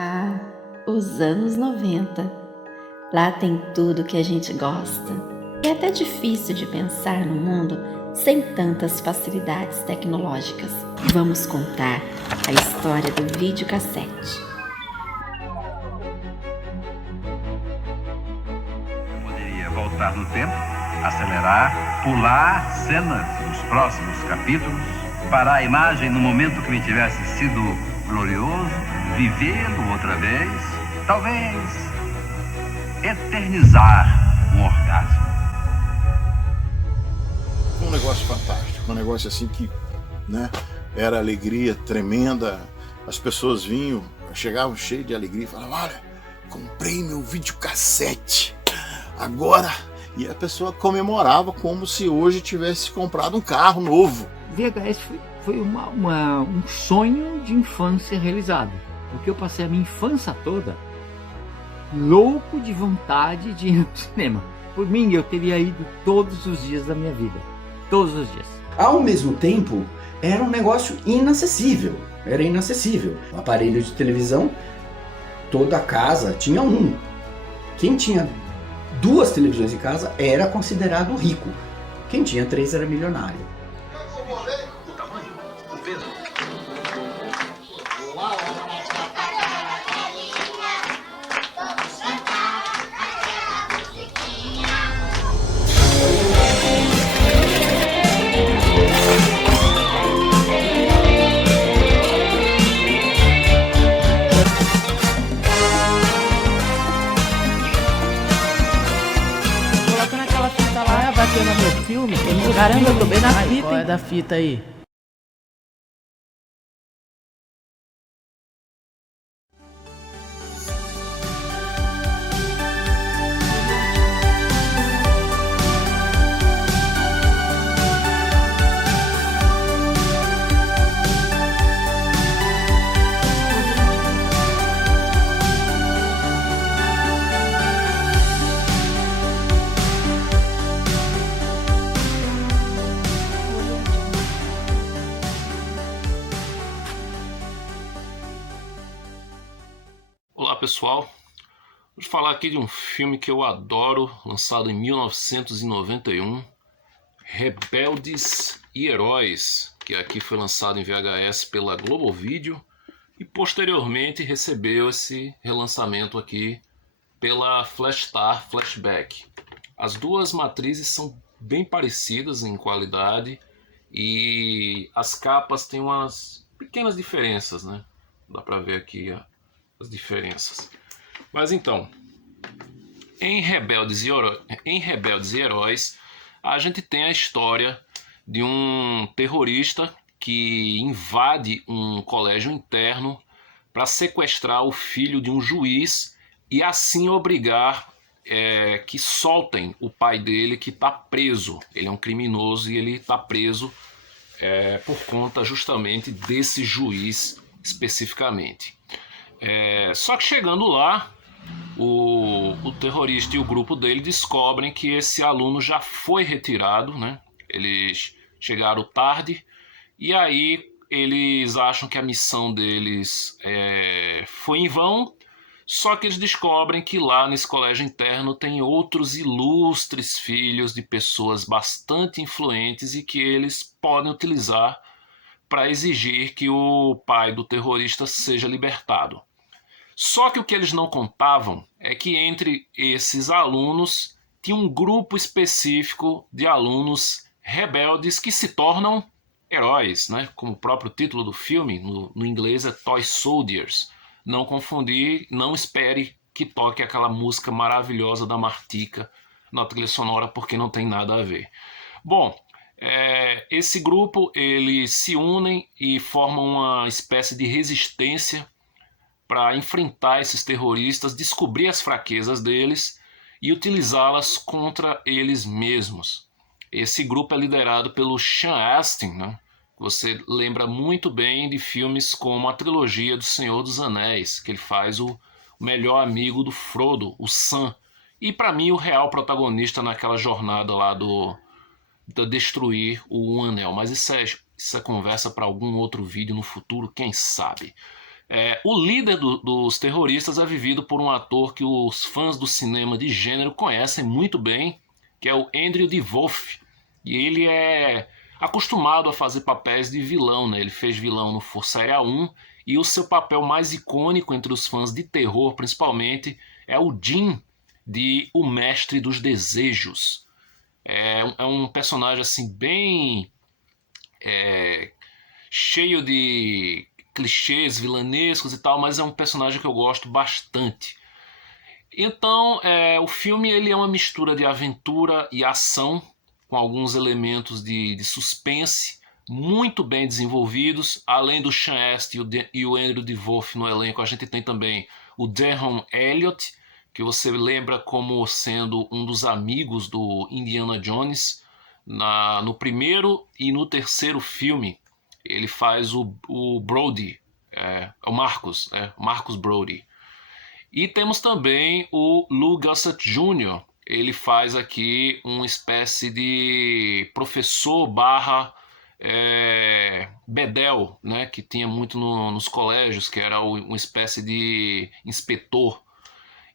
Ah, os anos 90. Lá tem tudo que a gente gosta. É até difícil de pensar no mundo sem tantas facilidades tecnológicas. Vamos contar a história do videocassete. Eu poderia voltar no tempo, acelerar, pular cenas dos próximos capítulos, parar a imagem no momento que me tivesse sido glorioso, vivê-lo outra vez, talvez eternizar um orgasmo. Um negócio fantástico, um negócio assim que, né, era alegria tremenda. As pessoas vinham, chegavam cheias de alegria e falavam: olha, comprei meu videocassete agora. E a pessoa comemorava como se hoje tivesse comprado um carro novo. VHS foi um sonho de infância realizado, porque eu passei a minha infância toda louco de vontade de ir no cinema. Por mim, eu teria ido todos os dias da minha vida, todos os dias. Ao mesmo tempo, era um negócio inacessível, era inacessível. O aparelho de televisão, toda casa tinha um. Quem tinha 2 televisões em casa era considerado rico. Quem tinha 3 era milionário. O tamanho, o peso. Colocando aquela fita lá, vai ter no meu filme. Caramba, eu tô bem na fita. Qual é da fita aí? Olá pessoal, vou falar aqui de um filme que eu adoro, lançado em 1991, Rebeldes e Heróis, que aqui foi lançado em VHS pela Globo Video e posteriormente recebeu esse relançamento aqui pela Flashstar Flashback. As duas matrizes são bem parecidas em qualidade e as capas têm umas pequenas diferenças, né? Dá pra ver aqui as diferenças. Mas então, em Rebeldes e Heróis, a gente tem a história de um terrorista que invade um colégio interno para sequestrar o filho de um juiz e assim obrigar que soltem o pai dele, que está preso. Ele é um criminoso e ele está preso por conta justamente desse juiz especificamente. Só que chegando lá, o terrorista e o grupo dele descobrem que esse aluno já foi retirado, né? Eles chegaram tarde e aí eles acham que a missão deles foi em vão. Só que eles descobrem que lá nesse colégio interno tem outros ilustres filhos de pessoas bastante influentes e que eles podem utilizar para exigir que o pai do terrorista seja libertado. Só que o que eles não contavam é que entre esses alunos tinha um grupo específico de alunos rebeldes que se tornam heróis, né? Como o próprio título do filme, no inglês é Toy Soldiers. Não confundir, não espere que toque aquela música maravilhosa da Martika na trilha sonora, porque não tem nada a ver. Bom, esse grupo, eles se unem e formam uma espécie de resistência para enfrentar esses terroristas, descobrir as fraquezas deles e utilizá-las contra eles mesmos. Esse grupo é liderado pelo Sean Astin, né? Você lembra muito bem de filmes como a trilogia do Senhor dos Anéis, que ele faz o melhor amigo do Frodo, o Sam. E para mim o real protagonista naquela jornada lá do destruir o Um Anel. Mas isso é conversa para algum outro vídeo no futuro, quem sabe. O líder dos terroristas é vivido por um ator que os fãs do cinema de gênero conhecem muito bem, que é o Andrew Divoff. E ele é acostumado a fazer papéis de vilão, né? Ele fez vilão no Força Aérea 1 e o seu papel mais icônico entre os fãs de terror, principalmente, é o Jim de O Mestre dos Desejos. É um personagem assim bem cheio de clichês vilanescos e tal, mas é um personagem que eu gosto bastante. Então, o filme ele é uma mistura de aventura e ação, com alguns elementos de suspense, muito bem desenvolvidos. Além do Sean Astin e o Andrew Divoff no elenco, a gente tem também o Denholm Elliott, que você lembra como sendo um dos amigos do Indiana Jones. No primeiro e no terceiro filme, ele faz o Brody, o Marcus Brody. E temos também o Lou Gossett Jr., ele faz aqui uma espécie de professor barra bedel, né, que tinha muito nos colégios, que era uma espécie de inspetor.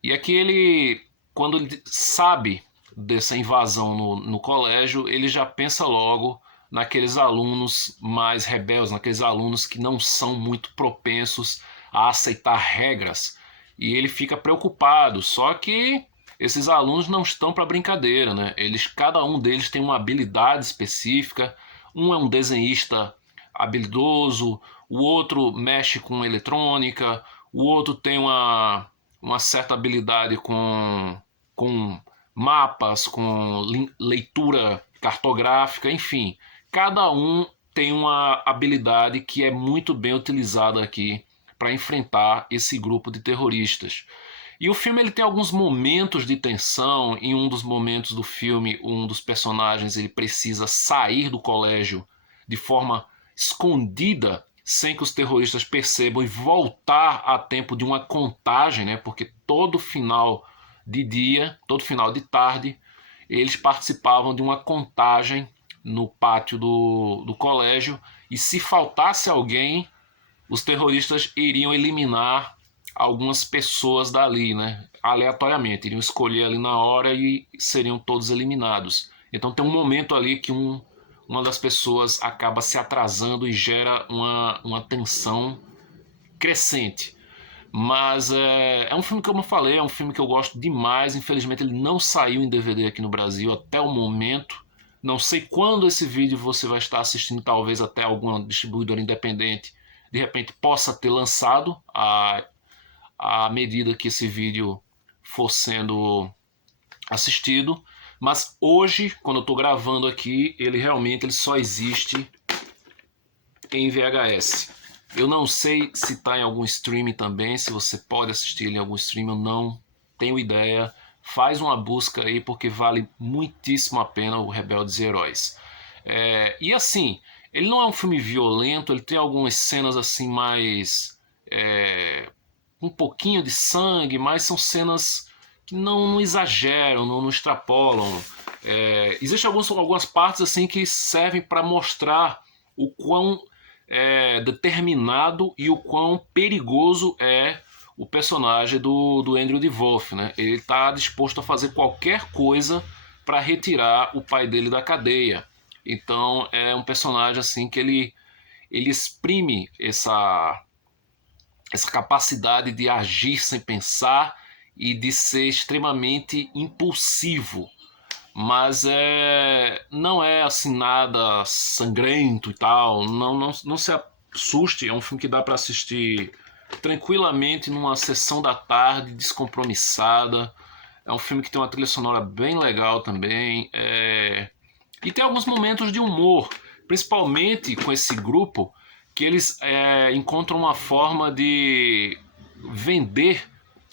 E aqui ele, quando ele sabe dessa invasão no colégio, ele já pensa logo naqueles alunos mais rebeldes, naqueles alunos que não são muito propensos a aceitar regras. E ele fica preocupado, só que esses alunos não estão para brincadeira, né? Cada um deles tem uma habilidade específica. Um é um desenhista habilidoso, o outro mexe com eletrônica, o outro tem uma certa habilidade com mapas, com leitura cartográfica, enfim. Cada um tem uma habilidade que é muito bem utilizada aqui para enfrentar esse grupo de terroristas. E o filme ele tem alguns momentos de tensão. Em um dos momentos do filme, um dos personagens ele precisa sair do colégio de forma escondida, sem que os terroristas percebam, e voltar a tempo de uma contagem, né? Porque todo final de dia, todo final de tarde, eles participavam de uma contagem no pátio do colégio, e se faltasse alguém, os terroristas iriam eliminar algumas pessoas dali, né? Aleatoriamente, iriam escolher ali na hora e seriam todos eliminados. Então tem um momento ali que uma das pessoas acaba se atrasando e gera uma tensão crescente. Mas é um filme que, como eu falei, é um filme que eu gosto demais. Infelizmente ele não saiu em DVD aqui no Brasil até o momento. Não sei quando esse vídeo você vai estar assistindo, talvez até alguma distribuidora independente de repente possa ter lançado à medida que esse vídeo for sendo assistido. Mas hoje, quando eu estou gravando aqui, ele só existe em VHS. Eu não sei se está em algum streaming também, se você pode assistir ele em algum streaming, eu não tenho ideia. Faz uma busca aí, porque vale muitíssimo a pena o Rebeldes e Heróis. E assim, ele não é um filme violento, ele tem algumas cenas assim mais... um pouquinho de sangue, mas são cenas que não exageram, não extrapolam. Existem algumas partes assim que servem para mostrar o quão determinado e o quão perigoso é o personagem do Andrew Divoff, né? Ele está disposto a fazer qualquer coisa para retirar o pai dele da cadeia. Então é um personagem assim que ele exprime essa capacidade de agir sem pensar e de ser extremamente impulsivo. Mas não é assim nada sangrento e tal. Não se assuste, é um filme que dá para assistir tranquilamente numa sessão da tarde, descompromissada. É um filme que tem uma trilha sonora bem legal também. E tem alguns momentos de humor, principalmente com esse grupo, que eles encontram uma forma de vender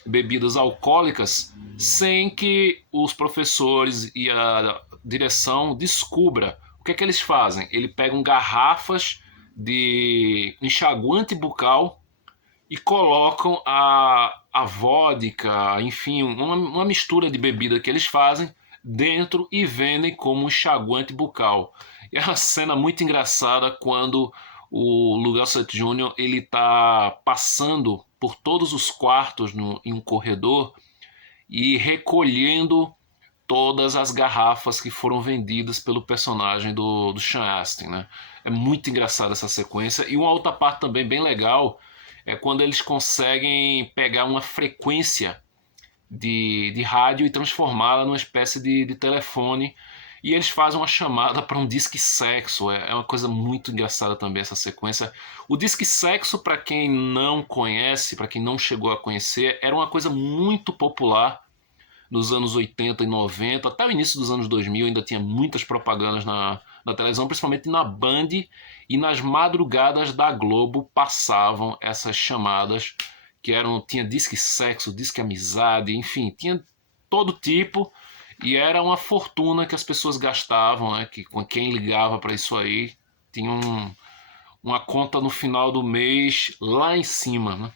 bebidas alcoólicas sem que os professores e a direção descubra. O que é que eles fazem? Eles pegam garrafas de enxaguante bucal e colocam a vodka, enfim, uma mistura de bebida que eles fazem dentro e vendem como enxaguante bucal. E é uma cena muito engraçada quando o Lou Gossett Jr. ele tá passando por todos os quartos em um corredor e recolhendo todas as garrafas que foram vendidas pelo personagem do Sean Astin, né? É muito engraçada essa sequência. E uma outra parte também bem legal é quando eles conseguem pegar uma frequência de rádio e transformá-la numa espécie de telefone, e eles fazem uma chamada para um disque sexo. É uma coisa muito engraçada também essa sequência. O disque sexo, para quem não conhece, para quem não chegou a conhecer, era uma coisa muito popular nos anos 80 e 90, até o início dos anos 2000 ainda tinha muitas propagandas na televisão, principalmente na Band, e nas madrugadas da Globo passavam essas chamadas que tinha disque sexo, disque amizade, enfim, tinha todo tipo, e era uma fortuna que as pessoas gastavam, né? Que com quem ligava para isso aí tinha uma conta no final do mês lá em cima, né?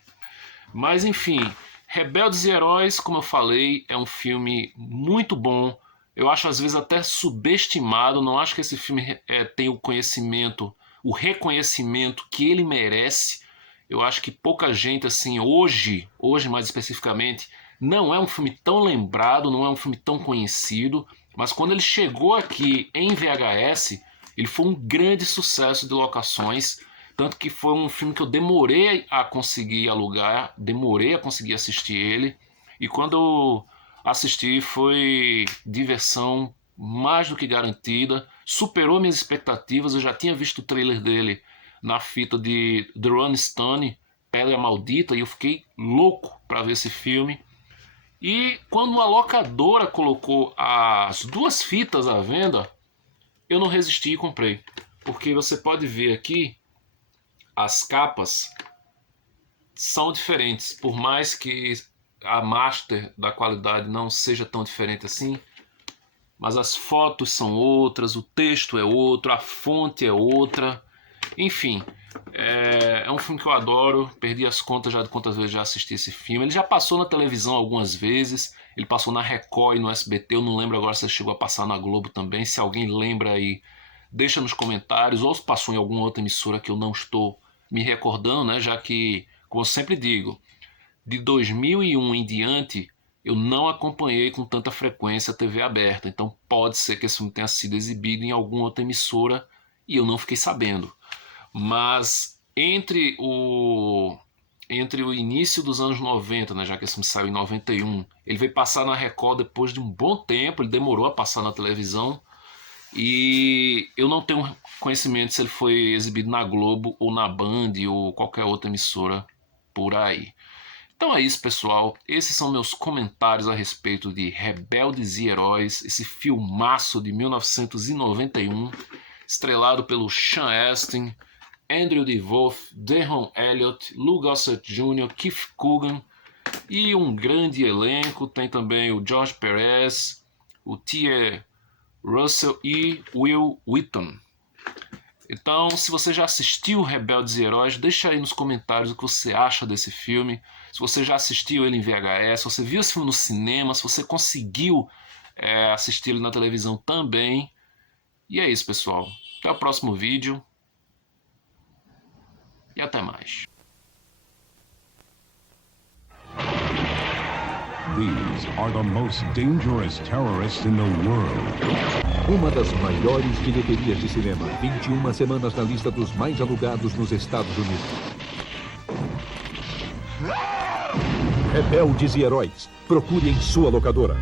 Mas enfim, Rebeldes e Heróis, como eu falei, é um filme muito bom. Eu acho às vezes até subestimado. Não acho que esse filme tenha o reconhecimento que ele merece. Eu acho que pouca gente, assim, hoje mais especificamente, não é um filme tão lembrado, não é um filme tão conhecido, mas quando ele chegou aqui em VHS, ele foi um grande sucesso de locações, tanto que foi um filme que eu demorei a conseguir alugar, demorei a conseguir assistir ele, e quando eu assisti foi diversão mais do que garantida, superou minhas expectativas. Eu já tinha visto o trailer dele na fita de The Rolling Stone, Pedra Maldita, e eu fiquei louco para ver esse filme. E quando a locadora colocou as duas fitas à venda, eu não resisti e comprei. Porque você pode ver aqui, as capas são diferentes. Por mais que a master da qualidade não seja tão diferente assim, mas as fotos são outras, o texto é outro, a fonte é outra. Enfim, é um filme que eu adoro. Perdi as contas já de quantas vezes já assisti esse filme. Ele já passou na televisão algumas vezes. Ele passou na Record e no SBT. Eu não lembro agora se ele chegou a passar na Globo também. Se alguém lembra aí, deixa nos comentários. Ou se passou em alguma outra emissora que eu não estou me recordando, né? Já que, como eu sempre digo, de 2001 em diante, eu não acompanhei com tanta frequência a TV aberta. Então pode ser que esse filme tenha sido exibido em alguma outra emissora e eu não fiquei sabendo. Mas entre o início dos anos 90, né, já que esse filme saiu em 91, ele veio passar na Record depois de um bom tempo, ele demorou a passar na televisão, e eu não tenho conhecimento se ele foi exibido na Globo ou na Band ou qualquer outra emissora por aí. Então é isso, pessoal. Esses são meus comentários a respeito de Rebeldes e Heróis, esse filmaço de 1991, estrelado pelo Sean Astin, Andrew DeVoe, Deron Elliott, Lou Gossett Jr., Keith Coogan e um grande elenco. Tem também o George Perez, o T.A. Russell e Will Wheaton. Então, se você já assistiu Rebeldes e Heróis, deixa aí nos comentários o que você acha desse filme. Se você já assistiu ele em VHS, se você viu esse filme no cinema, se você conseguiu assistir ele na televisão também. E é isso, pessoal. Até o próximo vídeo. E até mais. These are the most dangerous terrorists in the world. Uma das maiores bilheterias de cinema, 21 semanas na lista dos mais alugados nos Estados Unidos. Rebeldes e Heróis. Procure em sua locadora.